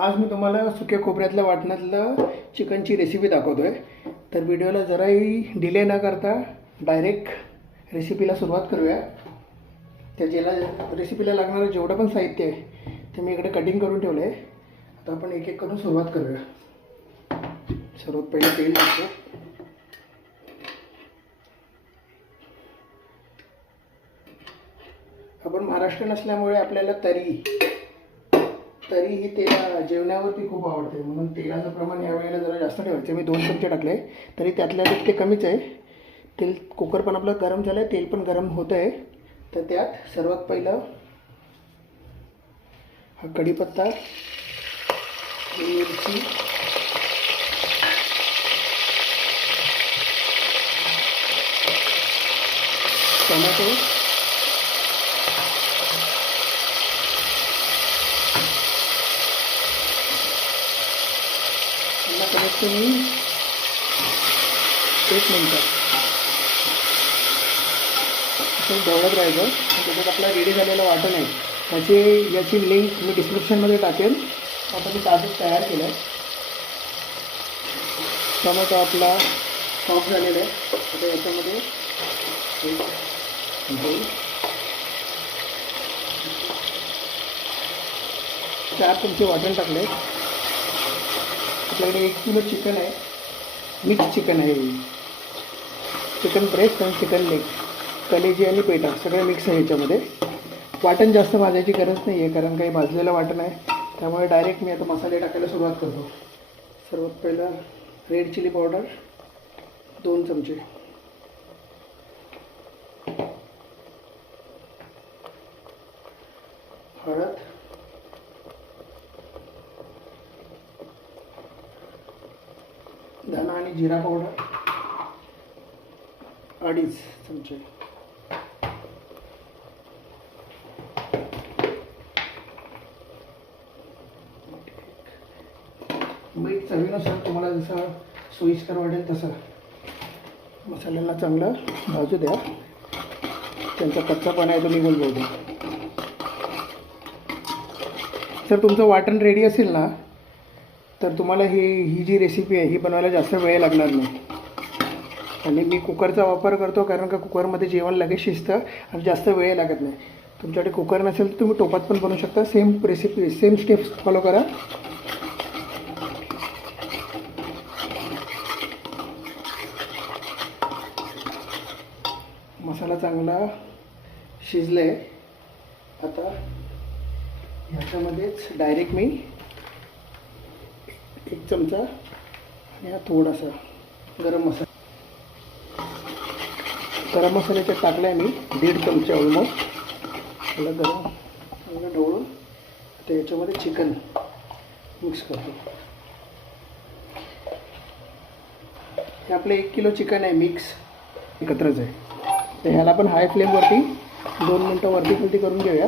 आज मी तुम्हाला सुक्या खोबऱ्यातल्या वाटणातलं चिकनची रेसिपी दाखवतो आहे. तर व्हिडिओला जराही डिले न करता डायरेक्ट रेसिपीला सुरुवात करूया. त्या ज्याला रेसिपीला लागणारं जेवढं पण साहित्य आहे ते मी इकडे कटिंग करून ठेवलं आहे. आता आपण एक एक करून सुरुवात करूया. सर्वात पहिले तेल टाकतो. आपण महाराष्ट्रीयन असल्यामुळे आपल्याला तरी ही तेला जेवणावरती खूप आवडते, म्हणून तेलाचं प्रमाण यावेळेला जरा जास्त ठेवायचं. मी 2 चमचे टाकले, तरी त्यातल्या ते कमीच आहे. तेल कुकर पण आपलं गरम झालं आहे, तेल पण गरम होतं आहे. तर त्यात सर्वात पहिलं हा कढीपत्ता, मिरची, टोमॅटो, कमीत कमी 1 मिनिट असं ढवळत राहायचं. त्याच्यात आपला रेडी झालेला वाटण आहे, याची लिंक मी डिस्क्रिप्शनमध्ये टाकेल. आता मी ताजच तयार केलं आहे. टोमॅटो आपला सॉफ्ट झालेला आहे. आता याच्यामध्ये 4 चमचे वाटण टाकले. आपल्याकडे 1 किलो चिकन आहे, मिक्स चिकन आहे. चिकन ब्रेस्ट आणि चिकन लेग, कलेजी आणि पेटा सगळं मिक्स आहे याच्यामध्ये. वाटण जास्त भाजायची गरज नाही आहे, कारण काही भाजलेलं वाटण आहे. त्यामुळे डायरेक्ट मी आता मसाले टाकायला सुरुवात करतो. सर्वात पहिला रेड चिली पावडर 2 चमचे, हळद, धना आणि जिरा पावडर 2.5 चमचे, मीठ चवीनुसार तुम्हाला जसं सोयीस्कर वाटेल तसं. मसाल्याला चांगलं भाजू द्या, त्यांचा कच्चापणा आहे तो निघून जाऊ द्या. जर तुमचं वाटण रेडी असेल ना, तर तुम्हाला ही जी रेसिपी आहे ही बनवायला जास्त वेळ लागणार नाही. आणि मी कुकरचा वापर करतो, कारण का कुकरमध्ये जेवण लगेच शिजतं आणि जास्त वेळ लागत नाही. तुमच्याकडे कुकर नसेल तर तुम्ही टोपात पण बनवू शकता. Same recipe, same steps follow करा. मसाला चांगला शिजला आहे. आता ह्याच्यामध्येच डायरेक्ट मी 1 चमचा आणि हा थोडासा गरम मसाल्याचा टाकला आहे मी 1.5 चमचा ऑलमोस्ट. त्याला चांगलं ढवळून आता याच्यामध्ये चिकन मिक्स करतो. हे आपलं 1 किलो चिकन आहे, मिक्स एकत्रच आहे. तर ह्याला पण हाय फ्लेमवरती 2 मिनटं वरती खालती करून घेऊया.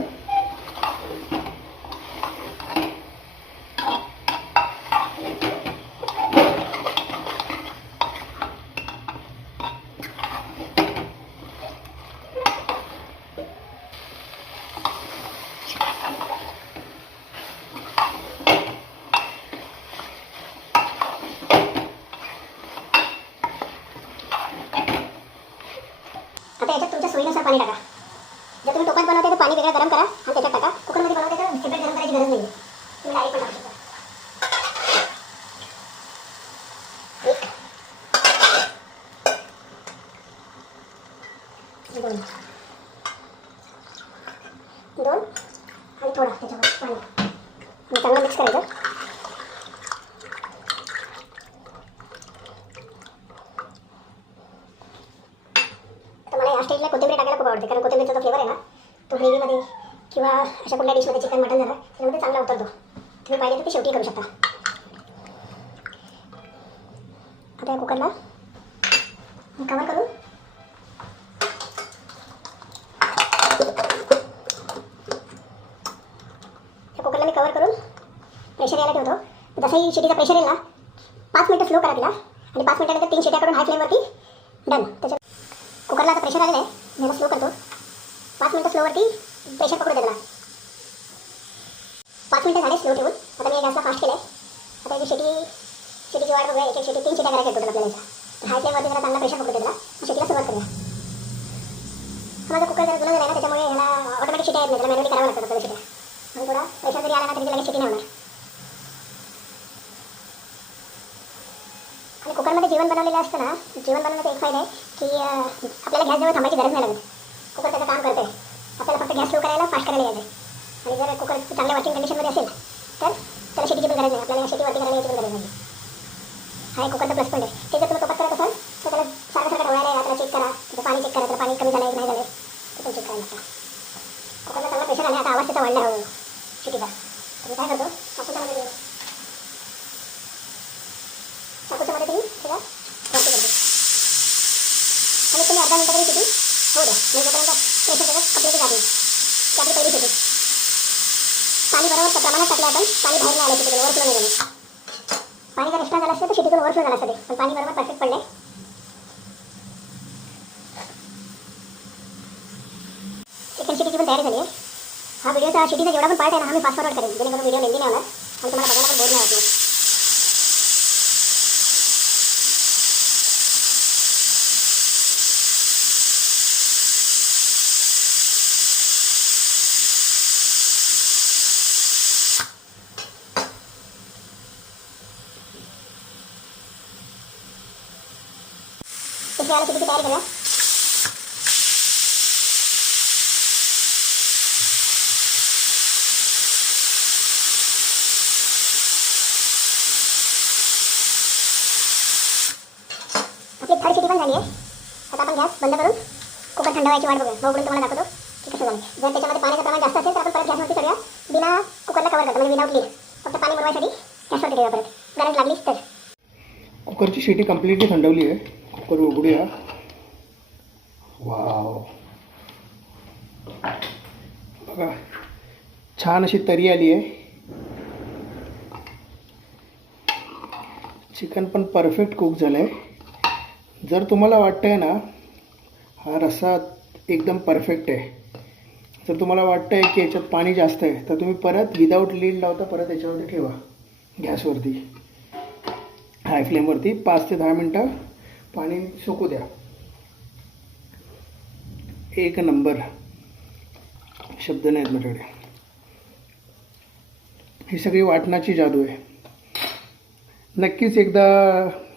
आता याच्यात तुमच्या सोयीनुसार पाणी टाका. जर तुम्ही टोपात बनवते तर पाणी वेगळं गरम करा आणि त्याच्यात टाका. कुकरमध्ये बनवते तर सेपरेट गरम करायची गरज नाही, तुम्ही डायरेक्ट पण टाकू शकता. दोन आणि थोडा त्याच्यावर पाणी आणि चांगलं मिक्स करायचं. मला या स्टेजला कोथिंबीर टाकायला खूप आवडते, कारण कोथिंबीरचा जो फ्लेवर आहे ना, तो ग्रेव्हीमध्ये किंवा अशा कुठल्या डिशमध्ये, चिकन मटन झालं त्याच्यामध्ये चांगला उतरतो. तुम्ही पाहिजे तर ते शेवटी करू शकता. आता या कुकरला कवर करून कुकरला मी कवर करून प्रेशर यायला ठेवतो. जसंही शिटीचा प्रेशर येईल ना, 5 मिनिटं स्लो करा तिला आणि 5 मिनिटानंतर 3 शिट्या करून हाय फ्लेमवरती डन. त्याच्या कुकरला आता प्रेशर आलेलं आहे, मी याला स्लो करतो. 5 मिनिटं स्लोवरती प्रेशर पकडू द्या त्याला. 5 मिनिटं झाले स्लो ठेवून. आता मी गॅसला फास्ट केलं आहे. आता याची शेतीची वाट बघूया. एक शेती 3 शिट्या करायच्या आहेत आपल्याला याच्या. तर हाय फ्लेमवरती जरा चांगला प्रेशर पकडतो त्याला. शेतीला सुरुवात करूया. हा माझा कुकर जरा जुना झाला आहे ना, त्याच्यामुळे ह्याला ऑटोमॅटिक शिट्या येत नाही. त्याला मॅन्युअली करावं लागतं आपल्याला शिट्या. म्हणून थोडा प्रेशर जरी आला ना तरी लगेच शेती नाही होणार. आणि कुकरमध्ये जेवण बनवलेलं असतं ना, जेवण बनवण्याचा एक फायदा आहे की आपल्याला गॅसजवळ थांबायची गरज नाही लागत. कुकर त्याचं काम करते. आपल्याला फक्त गॅस स्लो करायला, फास्ट करायला यायचं. आणि जर कुकर चांगल्या वर्किंग कंडिशनमध्ये असेल तर त्याला शेतीची पण गरज नाही. आपल्याला शेती वरती करायला यायची पण गरज नाही. हा एक कुकरचा प्लस पॉईंट आहे. ते जर तुम्ही टोपात करत असाल तर त्याला सारखं ढवळायला त्याला चेक करा. त्याचं पाणी चेक करा. त्याला पाणी कमी झालं आहे की नाही झालं ते पण चेक करायला लागतं. कुकरला चांगला प्रेशर आला. आता आवाज त्याचा वाढला हळूहळू शेतीचा. तर मी काय करतो, चाकूच्या मदतीने त्याला वरती करतो. आणि तुम्ही अर्धा मिनिटं तरी शेती होऊ द्या. म्हणजे जोपर्यंत प्रेशर त्याच्यात कम्प्लीट जात नाही. ती आपली पहिली शेती. पाणी बरोबर प्रमाणात टाकलं आपण. पाणी बाहेर नाही आलं शेतीतून, ओव्हरफ्लो नाही झालं. पाणी जर एक्स्ट्रा झालं असतं तर शेतीतून ओव्हरफ्लो झाला असतं ते. पण पाणी बरोबर परफेक्ट पडलं. चिकन शेतीची पण तयारी झाली आहे. हा व्हिडिओचा शेतीचा जेवढा पण पार्ट आहे ना, हा मी फास्ट फॉरवर्ड करेन. जेणेकरून व्हिडिओ लेंदी नाही होणार आणि तुम्हाला बघायला पण बोर नाही वाटणार. शेतीची तयारी करूया. आपली थर्ड शेती पण झाली आहे. आता आपण गॅस बंद करून कुकर थंड व्हायची वाट बघूया. उघडून तुम्हाला दाखवतो की कसं झालं. जर त्याच्यामध्ये पाण्याचं प्रमाण जास्त असेल तर आपण परत गॅसवरती करूया. बिना कुकरला कवर करतो, म्हणजे विदाउट लीड. फक्त पाणी मुरवायसाठी गॅसवरती ठेवूया परत. गरज लागलीच तर. कुकरची शेती कम्प्लिटली थंडवली आहे. कुकर उघडूया. वाव, बघा छान अशी तरी आली आहे. चिकन पण परफेक्ट कुक झालं आहे. जर तुम्हाला वाटतं आहे ना हा रस्सा एकदम परफेक्ट आहे, जर तुम्हाला वाटतं आहे की याच्यात पाणी जास्त आहे, तर तुम्ही परत विदाऊट लीड लावता परत याच्यावरती ठेवा गॅसवरती हाय फ्लेमवरती. 5 ते 10 मिनटं पाणी सुकू द्या. एक नंबर, शब्द नाहीत माझ्याकडे. ही सगळी वाटणाची जादू आहे. नक्कीच एकदा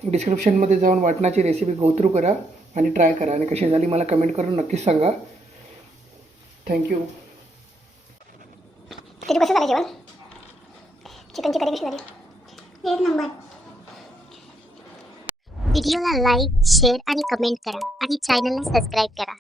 डिस्क्रिप्शनमध्ये जाऊन वाटणाची रेसिपी गो थ्रू करा आणि ट्राय करा. आणि कशी झाली मला कमेंट करून नक्कीच सांगा. थँक्यू. किती कसं झालं जेवण? चिकनची करी कशी झाली? एक नंबर. व्हिडिओला लाईक, शेअर आणि कमेंट करा आणि चॅनलला सबस्क्राईब करा.